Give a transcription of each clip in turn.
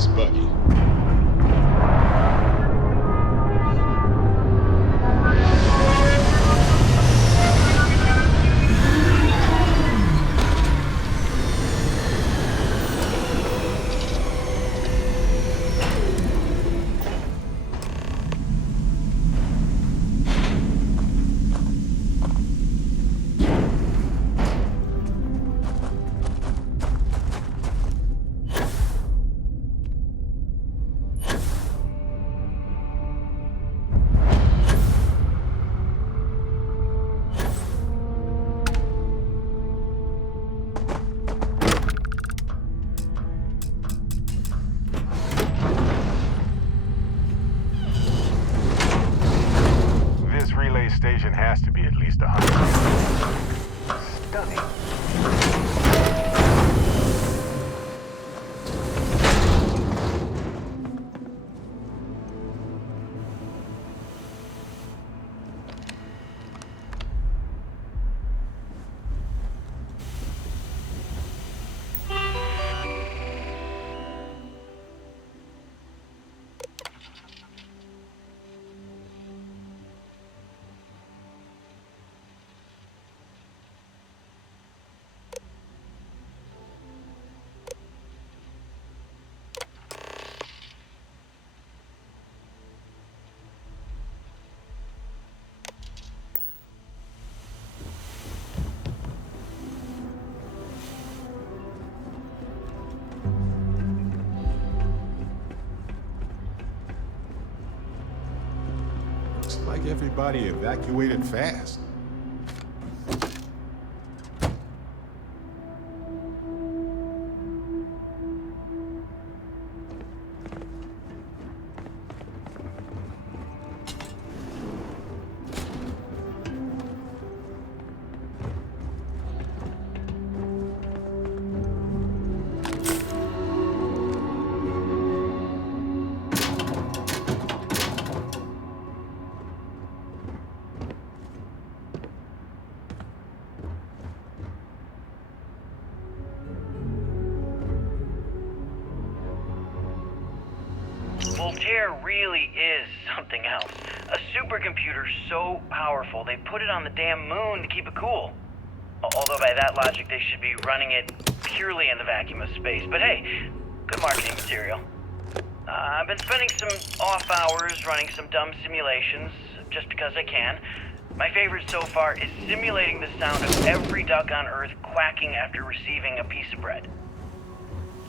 this buggy. Station has to be at least 100. Stunning. Looks like everybody evacuated fast. Voltaire really is something else. A supercomputer so powerful they put it on the damn moon to keep it cool. Although by that logic they should be running it purely in the vacuum of space. But hey, good marketing material. I've been spending some off hours running some dumb simulations, just because I can. My favorite so far is simulating the sound of every duck on Earth quacking after receiving a piece of bread.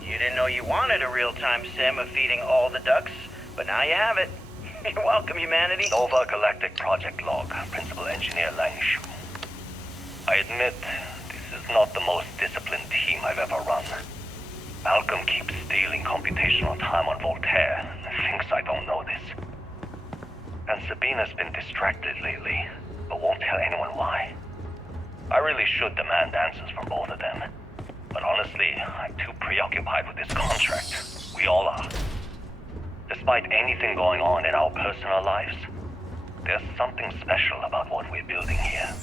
You didn't know you wanted a real-time sim of feeding all the ducks, but now you have it. You're welcome, humanity. Nova Galactic Project Log, Principal Engineer Langshu. I admit, this is not the most disciplined team I've ever run. Malcolm keeps stealing computational time on Voltaire and thinks I don't know this. And Sabina's been distracted lately, but won't tell anyone why. I really should demand answers from both of them. But honestly, I'm too preoccupied with this contract. We all are. Despite anything going on in our personal lives, there's something special about what we're building here.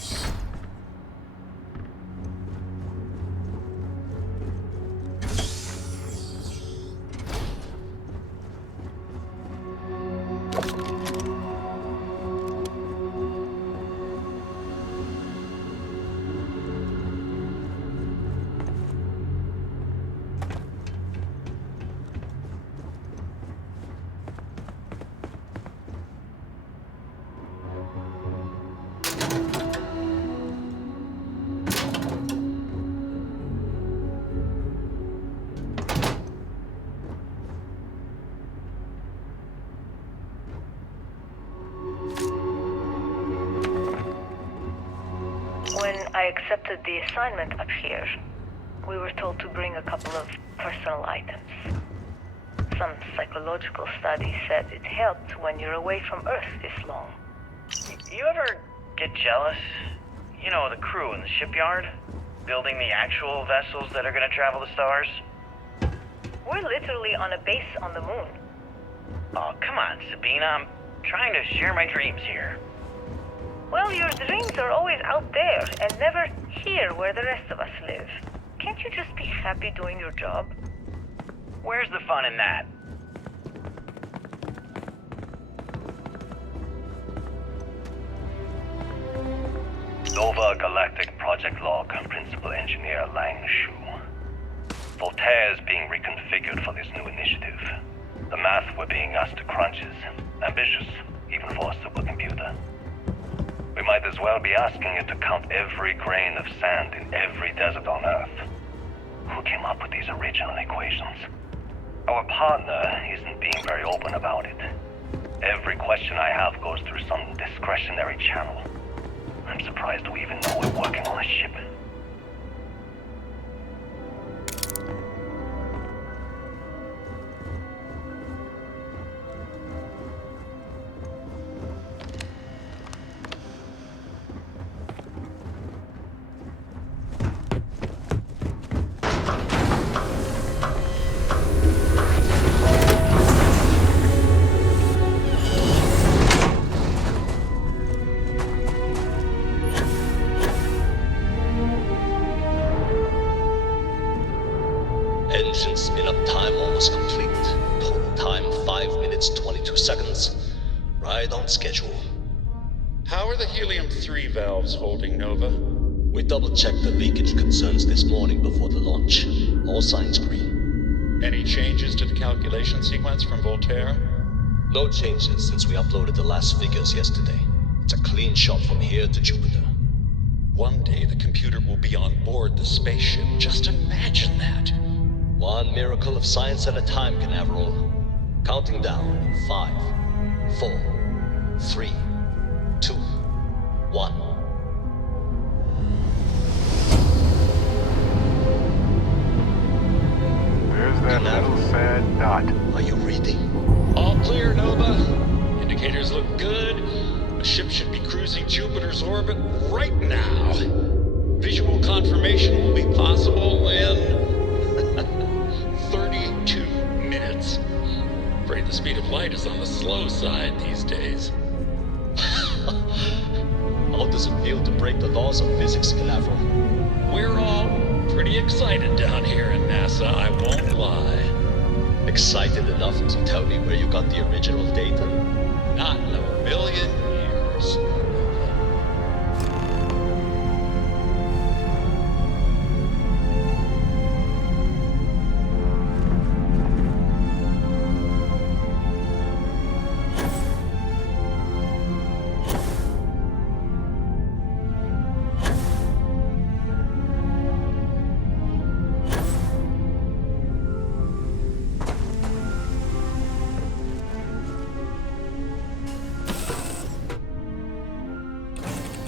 When I accepted the assignment up here, we were told to bring a couple of personal items. Some psychological study said it helped when you're away from Earth this long. You ever get jealous? You know, the crew in the shipyard? Building the actual vessels that are gonna travel the stars? We're literally on a base on the moon. Oh, come on, Sabina. I'm trying to share my dreams here. Well, your dreams are always out there and never here where the rest of us live. Can't you just be happy doing your job? Where's the fun in that? Nova Galactic Project Log, Principal Engineer Lang Shu. Voltaire is being reconfigured for this new initiative. The math we're being asked to crunch is ambitious, even for a supercomputer. We might as well be asking it to count every grain of sand in every desert on Earth. Who came up with these original equations? Our partner isn't being very open about it. Every question I have goes through some discretionary channel. I'm surprised we even know we're working on a ship. Engine spin-up time almost complete. Total time 5 minutes 22 seconds. Right on schedule. How are the helium-3 valves holding, Nova? We double-checked the leakage concerns this morning before the launch. All signs green. Any changes to the calculation sequence from Voltaire? No changes since we uploaded the last figures yesterday. It's a clean shot from here to Jupiter. One day the computer will be on board the spaceship. Just imagine that. One miracle of science at a time, Canaveral. Counting down in 5, 4, 3, 2, 1. There's that little sad dot. Are you reading? All clear, Nova. Indicators look good. The ship should be cruising Jupiter's orbit right now. Visual confirmation will be possible in 32 minutes. Afraid the speed of light is on the slow side these days. How does it feel to break the laws of physics, Canaveral? We're all pretty excited down here in NASA, I won't lie. Excited enough to tell me where you got the original data? Not in a million years.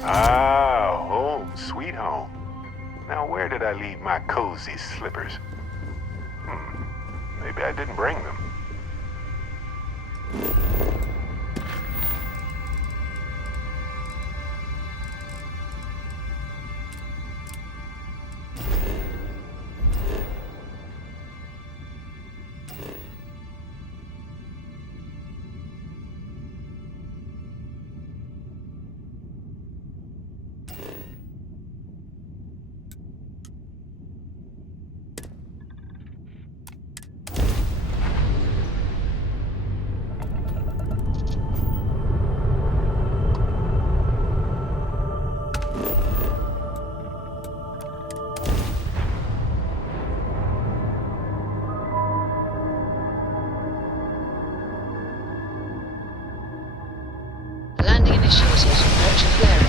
Ah, home, sweet home. Now where did I leave my cozy slippers? Maybe I didn't bring them. Landing initiated. Watch flaring.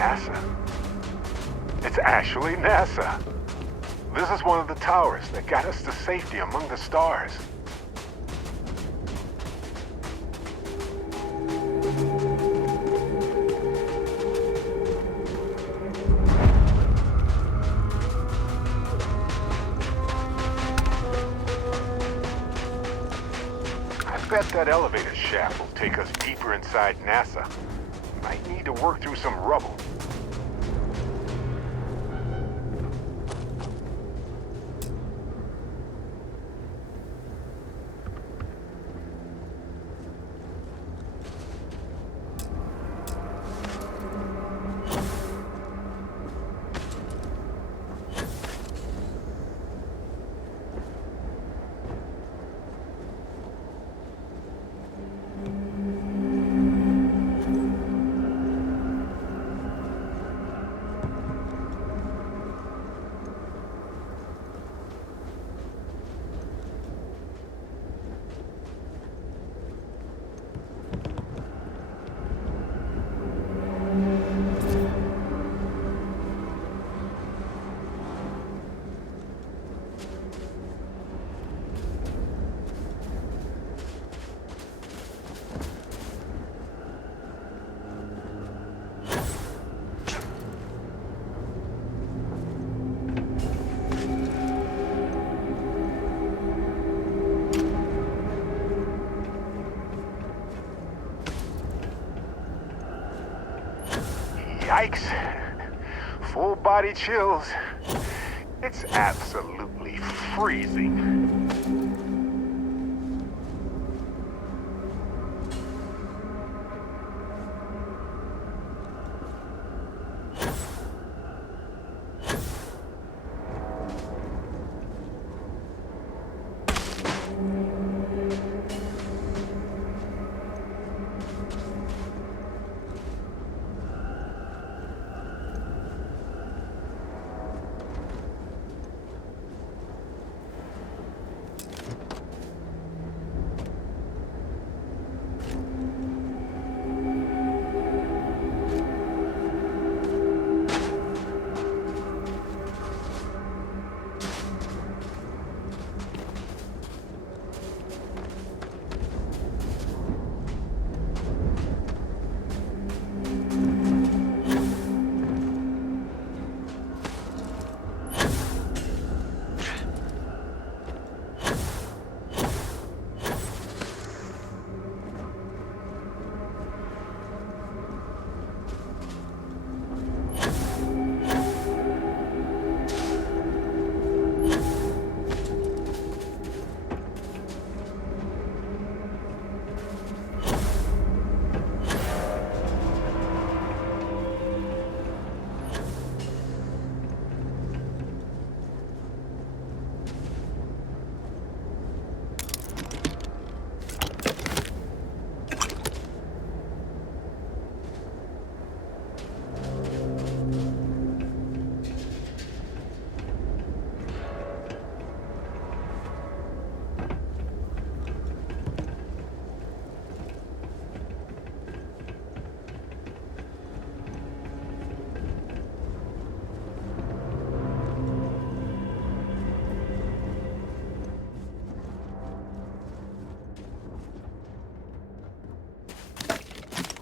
NASA. It's actually NASA. This is one of the towers that got us to safety among the stars. I bet that elevator shaft will take us deeper inside NASA. Might need to work through some rubble. Yikes. Full body chills. It's absolutely freezing.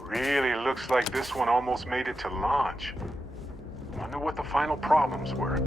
Really looks like this one almost made it to launch. Wonder what the final problems were.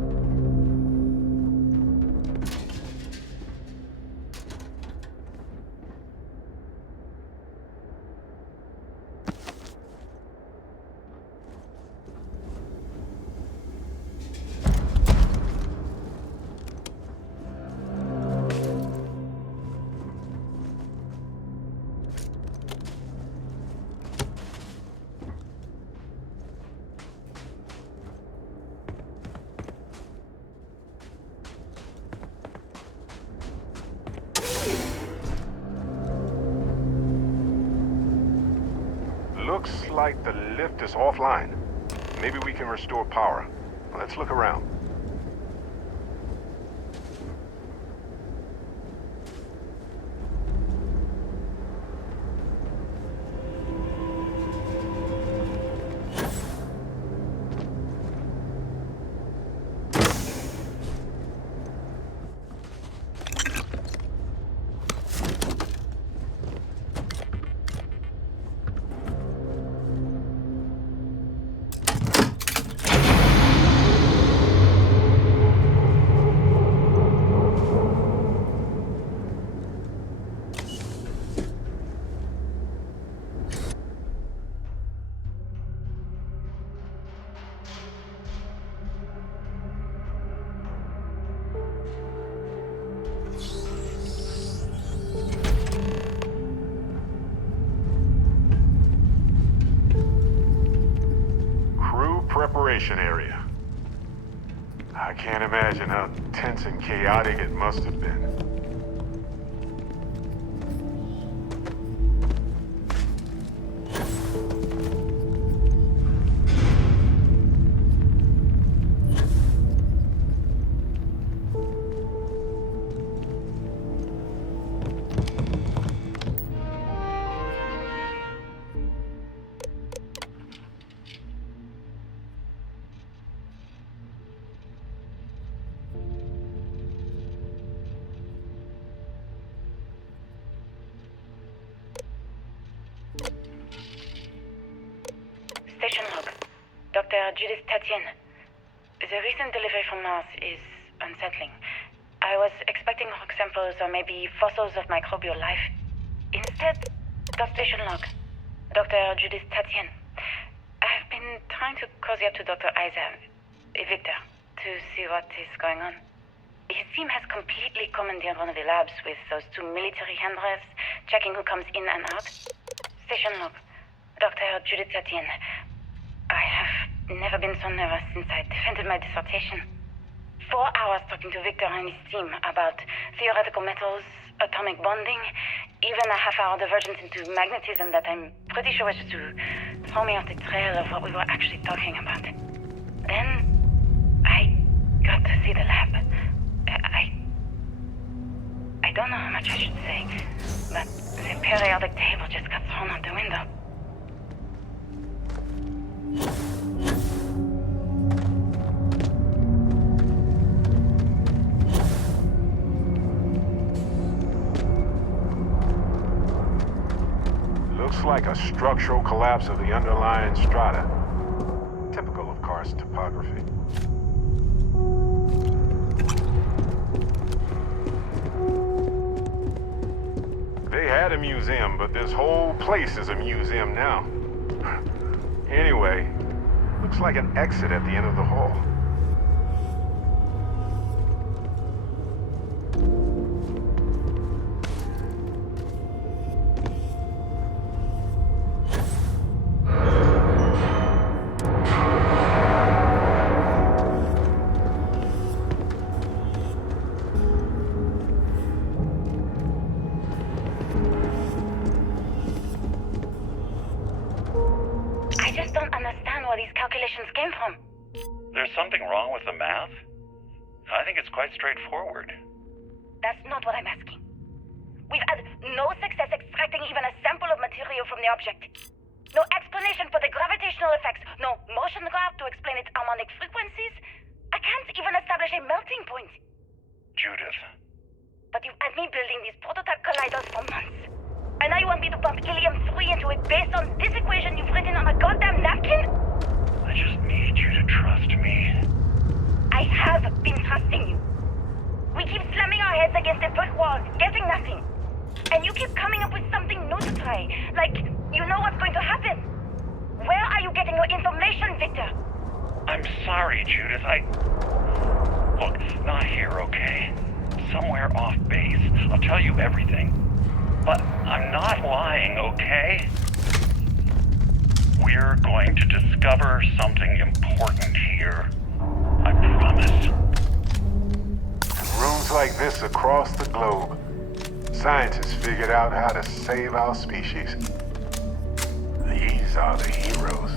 Looks like the lift is offline. Maybe we can restore power. Let's look around. preparation area. I can't imagine how tense and chaotic it must have been. Station log. Dr. Judith Tatien. The recent delivery from Mars is unsettling. I was expecting rock samples or maybe fossils of microbial life. Instead, station log. Dr. Judith Tatien. I've been trying to cozy up to Dr. Acer, Victor, to see what is going on. His team has completely commandeered one of the labs with those 2 military handrails, checking who comes in and out. Station log. Dr. Judith Tatien. I have never been so nervous since I defended my dissertation. 4 hours talking to Victor and his team about theoretical metals, atomic bonding, even a half-hour divergence into magnetism that I'm pretty sure was just to throw me off the trail of what we were actually talking about. Then, I got to see the lab. I don't know how much I should say, but the periodic table just got thrown out the window. Looks like a structural collapse of the underlying strata. Typical of karst topography. They had a museum, but this whole place is a museum now. Anyway, looks like an exit at the end of the hall. Came from. There's something wrong with the math? I think it's quite straightforward. That's not what I'm asking. We've had no success extracting even a sample of material from the object. No explanation for the gravitational effects, no motion graph to explain its harmonic frequencies. I can't even establish a melting point. Judith. But you've had me building these prototype colliders for months. And now you want me to pump helium-3 into it based on this equation you've written on a goddamn napkin? I just need you to trust me. I have been trusting you. We keep slamming our heads against a brick wall, getting nothing. And you keep coming up with something new to try. Like, you know what's going to happen. Where are you getting your information, Victor? I'm sorry, Judith. Look, not here, okay? Somewhere off base. I'll tell you everything. But I'm not lying, okay? We're going to discover something important here. I promise. Rooms like this across the globe, scientists figured out how to save our species. These are the heroes.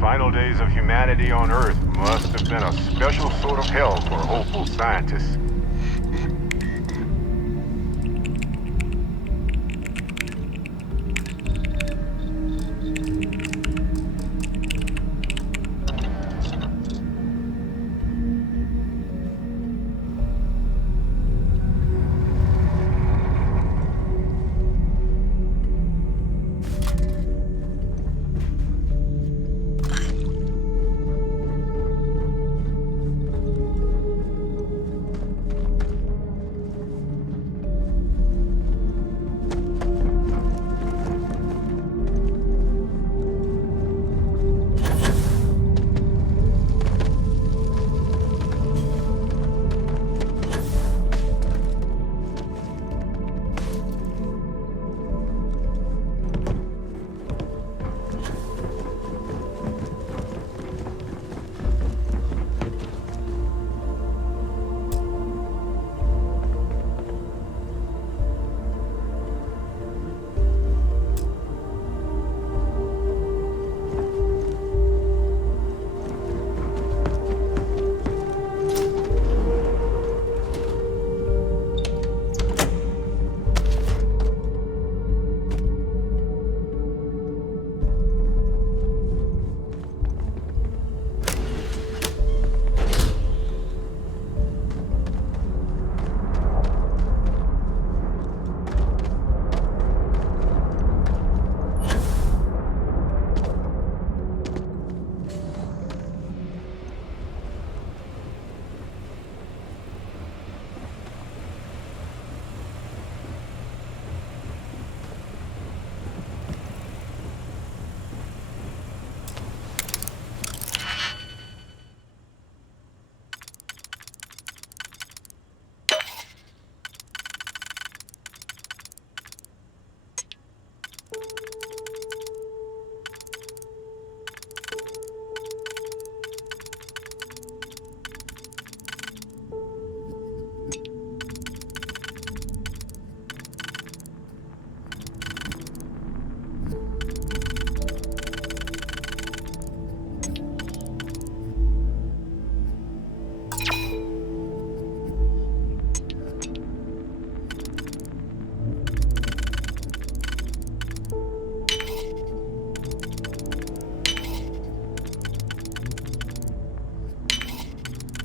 Final days of humanity on Earth must have been a special sort of hell for hopeful scientists.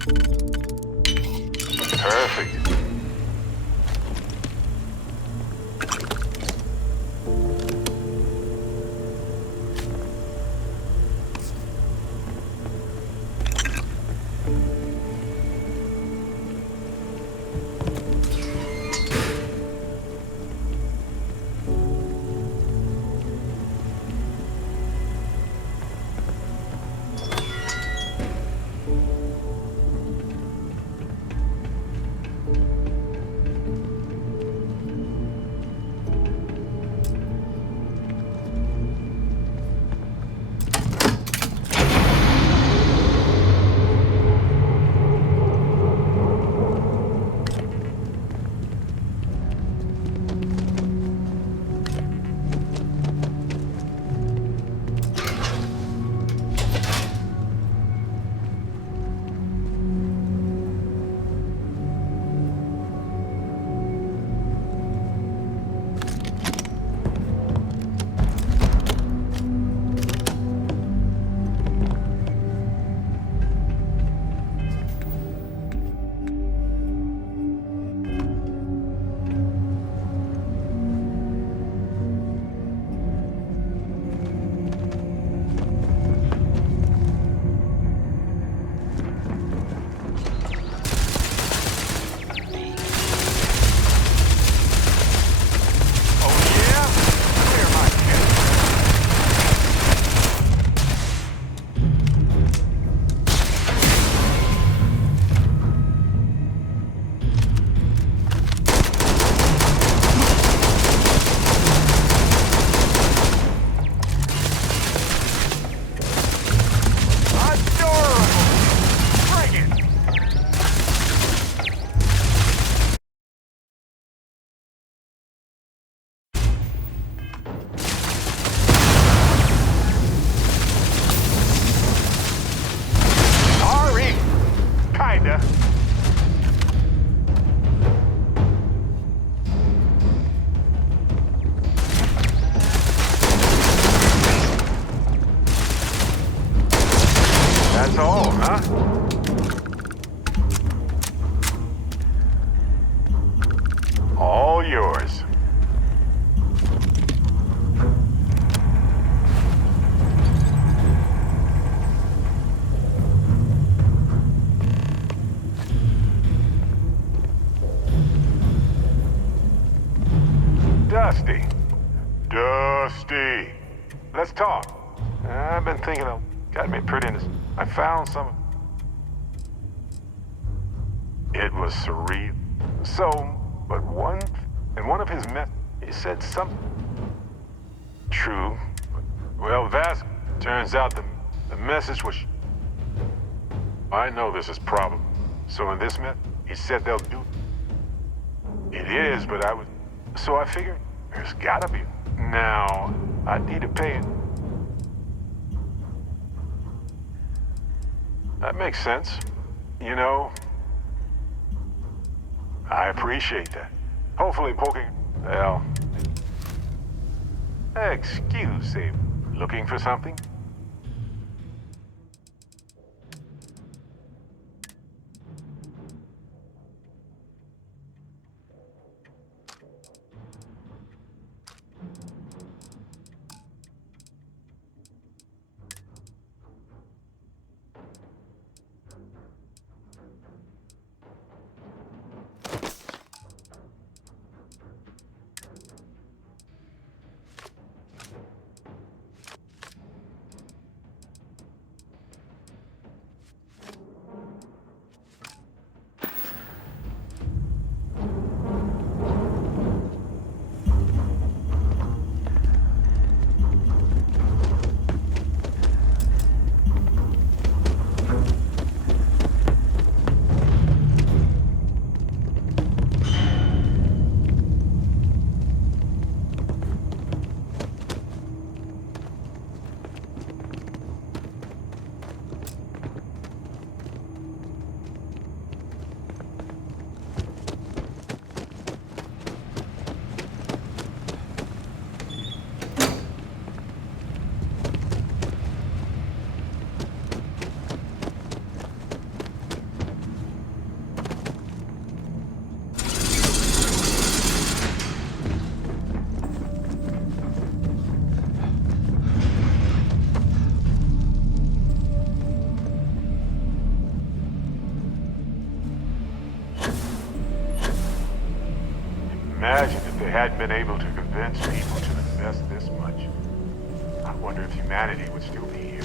Perfect. That's all, huh? All yours. Dusty. Dusty. Let's talk. I've been thinking of... Got me pretty in this. I found some... It was surreal. So, but in one of his he said something. True. Well, Vasquez, turns out the message was... I know this is problem. So in this he said they'll do it. It is, but so I figured there's gotta be. Now, I need to pay it. That makes sense. You know, I appreciate that. Hopefully poking... Well... Excuse me. Looking for something? Imagine if they hadn't been able to convince people to invest this much. I wonder if humanity would still be here.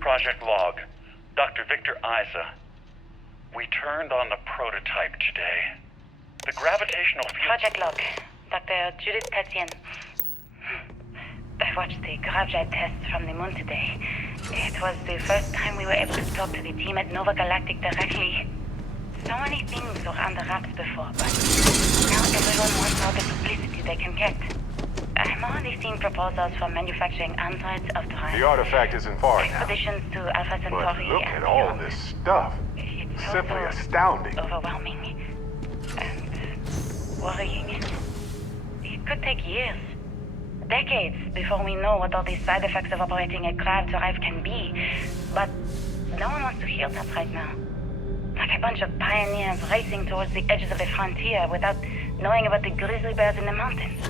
Project log. Dr. Victor Isa. We turned on the prototype today. The gravitational field... Project log. Dr. Judith Tatien. I watched the gravjet tests from the moon today. It was the first time we were able to talk to the team at Nova Galactic directly. So many things were under wraps before, but now everyone wants all the publicity they can get. I'm already seeing proposals for manufacturing androids of drive. The artifact isn't far now. Expeditions to Alpha But Centauri look and at all beyond. this stuff. It's Simply also astounding. overwhelming and worrying. It could take years, decades, before we know what all the side effects of operating a grav drive can be. But no one wants to hear that right now. Like a bunch of pioneers racing towards the edges of the frontier without knowing about the grizzly bears in the mountains.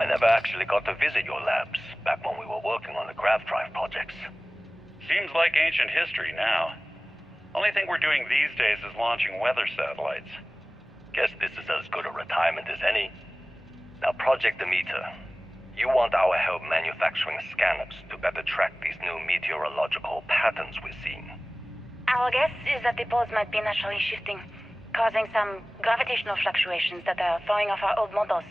I never actually got to visit your labs back when we were working on the grav drive projects. Seems like ancient history now. Only thing we're doing these days is launching weather satellites. Guess this is as good a retirement as any. Now, Project Demeter, you want our help manufacturing scanners to better track these new meteorological patterns we're seeing. Our guess is that the poles might be naturally shifting, causing some gravitational fluctuations that are throwing off our old models.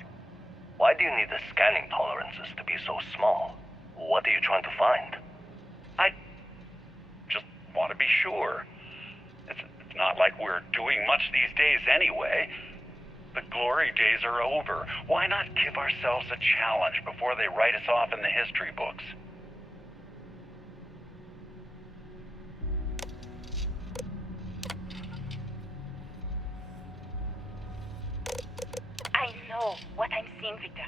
Why do you need the scanning tolerances to be so small? What are you trying to find? I just want to be sure. It's not like we're doing much these days anyway. The glory days are over. Why not give ourselves a challenge before they write us off in the history books? know what I'm seeing, Victor.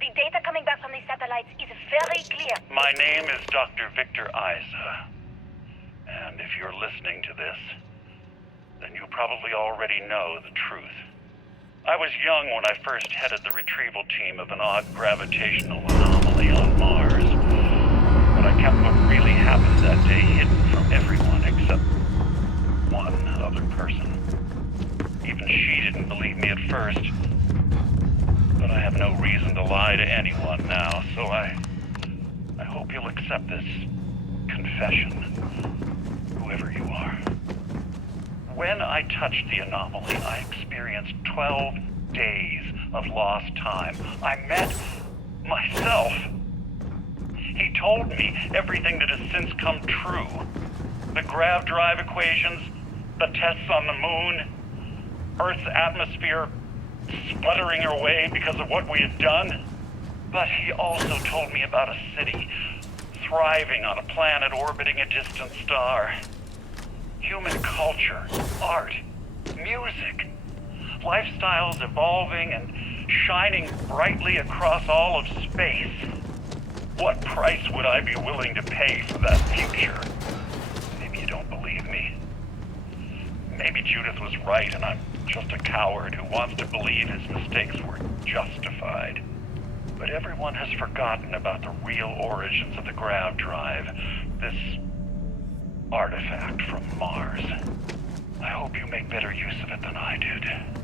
The data coming back from the satellites is very clear. My name is Dr. Victor Isa. And if you're listening to this, then you probably already know the truth. I was young when I first headed the retrieval team of an odd gravitational anomaly on Mars. But I kept what really happened that day hidden from everyone except one other person. Even she didn't believe me at first. But I have no reason to lie to anyone now, so I hope you'll accept this confession, whoever you are. When I touched the anomaly, I experienced 12 days of lost time. I met myself. He told me everything that has since come true. The grav drive equations, the tests on the moon, Earth's atmosphere sputtering away because of what we had done. But he also told me about a city thriving on a planet orbiting a distant star. Human culture, art, music, lifestyles evolving and shining brightly across all of space. What price would I be willing to pay for that future? Maybe you don't believe me. Maybe Judith was right and I'm just a coward who wants to believe his mistakes were justified. But everyone has forgotten about the real origins of the grav drive, this artifact from Mars. I hope you make better use of it than I did.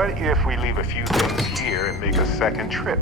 What if we leave a few things here and make a second trip?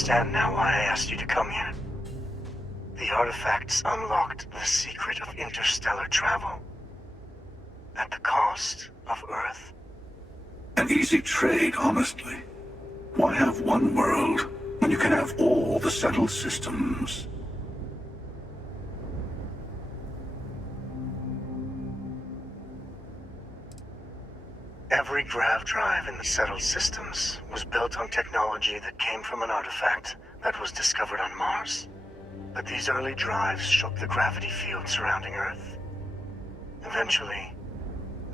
understand now why I asked you to come here. The artifacts unlocked the secret of interstellar travel. At the cost of Earth. An easy trade, honestly. Why have one world when you can have all the settled systems? Every grav drive in the settled systems was built on technology that came from an artifact that was discovered on Mars. But these early drives shook the gravity field surrounding Earth. Eventually,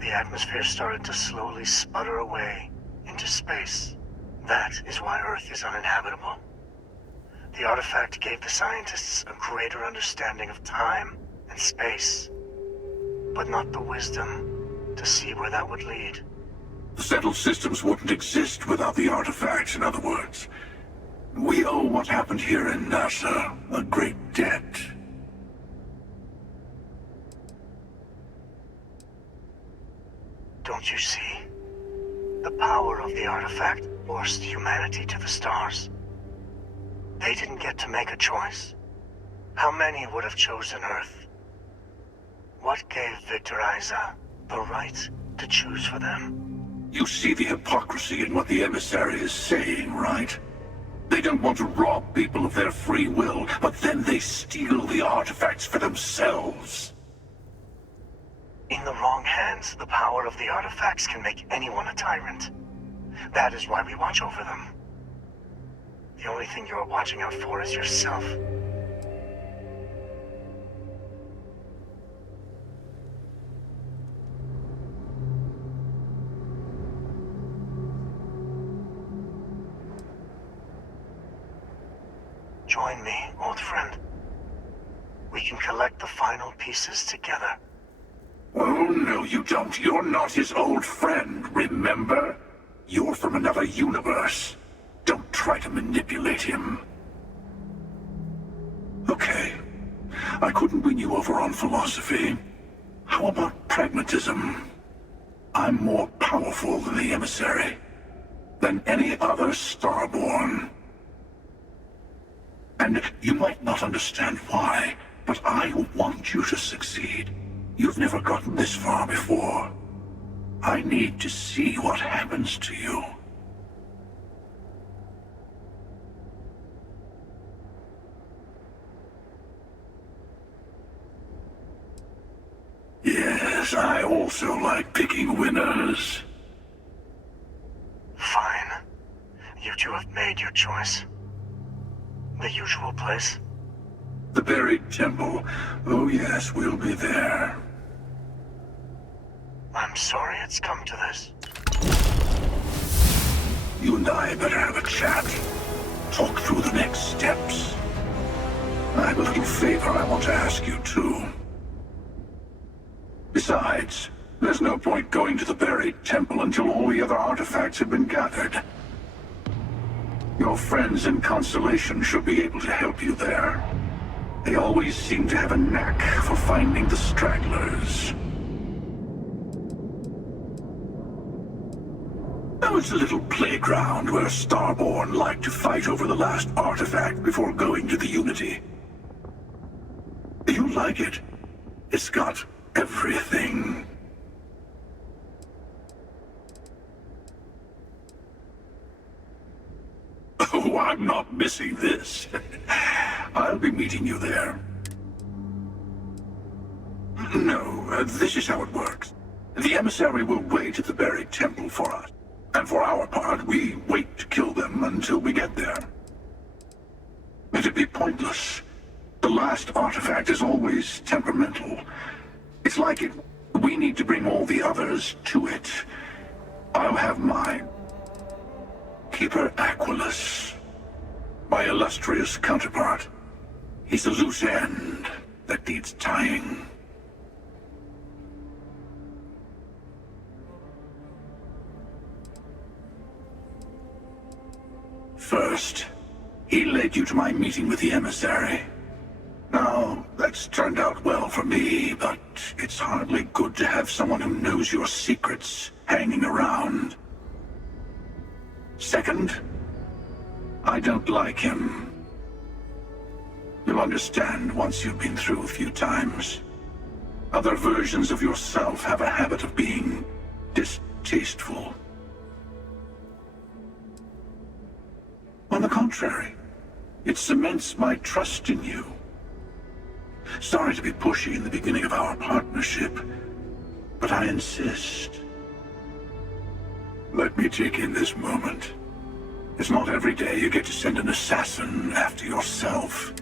the atmosphere started to slowly sputter away into space. That is why Earth is uninhabitable. The artifact gave the scientists a greater understanding of time and space, but not the wisdom to see where that would lead. The settled systems wouldn't exist without the artifacts, in other words. We owe what happened here in NASA a great debt. Don't you see? The power of the artifact forced humanity to the stars. They didn't get to make a choice. How many would have chosen Earth? What gave Victor Isa the right to choose for them? You see the hypocrisy in what the emissary is saying, right? They don't want to rob people of their free will, but then they steal the artifacts for themselves. In the wrong hands, the power of the artifacts can make anyone a tyrant. That is why we watch over them. The only thing you're watching out for is yourself. Join me, old friend. We can collect the final pieces together. Oh, no, you don't. You're not his old friend, remember? You're from another universe. Don't try to manipulate him. Okay. I couldn't win you over on philosophy. How about pragmatism? I'm more powerful than the emissary. Than any other Starborn. And you might not understand why, but I want you to succeed. You've never gotten this far before. I need to see what happens to you. Yes, I also like picking winners. Fine. You two have made your choice. The usual place. The buried temple. Oh yes, we'll be there. I'm sorry it's come to this. You and I better have a chat. Talk through the next steps. I have a little favor I want to ask you, too. Besides, there's no point going to the buried temple until all the other artifacts have been gathered. Your friends in Constellation should be able to help you there. They always seem to have a knack for finding the stragglers. Now it's a little playground where Starborn like to fight over the last artifact before going to the Unity. You like it? It's got everything. Oh, I'm not missing this. I'll be meeting you there. No, this is how it works. The emissary will wait at the buried temple for us. And for our part, we wait to kill them until we get there. It'd be pointless. The last artifact is always temperamental. It's like it. We need to bring all the others to it. I'll have mine. Keeper Aquilus, my illustrious counterpart. He's a loose end that needs tying. First, he led you to my meeting with the emissary. Now, that's turned out well for me, but it's hardly good to have someone who knows your secrets hanging around. Second, I don't like him. You'll understand once you've been through a few times. Other versions of yourself have a habit of being distasteful. On the contrary, it cements my trust in you. Sorry to be pushy in the beginning of our partnership, but I insist. Let me take in this moment. It's not every day you get to send an assassin after yourself.